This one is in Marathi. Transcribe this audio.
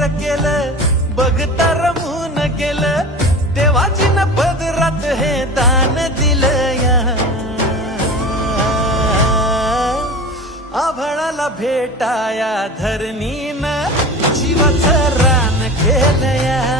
वर केलं बघता रमून गेलं देवाची न पदरात हे दान दिलं या आभाळाला भेटाया धरणीनं जीवाचं रान केलं या